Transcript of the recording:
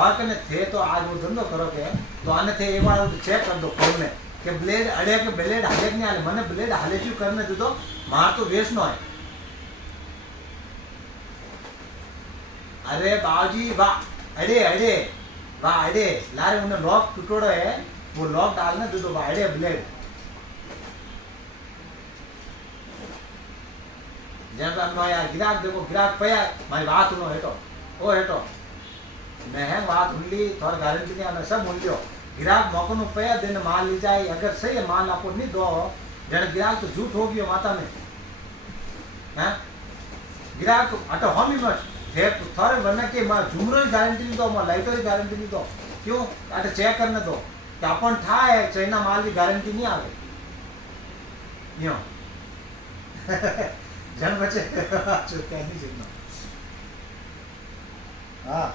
थोड़ा कने थे तो आज वो धंधो करो के तो आने थे एक बार चेक कर दो खोल ने के ब्लेड अड़े के ब्लेड हाले नहीं हाले मने ब्लेड हाले क्यों करने दे दो मार तो वेस्ट नो है। अरे बाबूजी वाह अड़े अड़े वाह अड़े लारे उन्हें लॉक टूटोड़ो है वो लॉक डालने दे दो वाह अड़े ब्लेड जब हम यार गिराक देखो गिराक पया मारी बात उनो हेटो ओ हेटो मैं है बात उनली थोड़ा गारंटी नहीं आना सब मूल्यो गिराक मौको नु पया दिन माल ली जाए अगर सही है माल आपको नहीं दो जन गिराक तो झूठ हो गयो माता में हैं गिराक अटो हम ही मत थे थोड़े वरना के मां झुमरो की गारंटी नहीं दो मां लाइटर की गारंटी नहीं दो क्यों अटे चेक करने दो कि अपन था है चाइना माल की गारंटी नहीं आवे यो जन बचे जो क्या नहीं जितना हाँ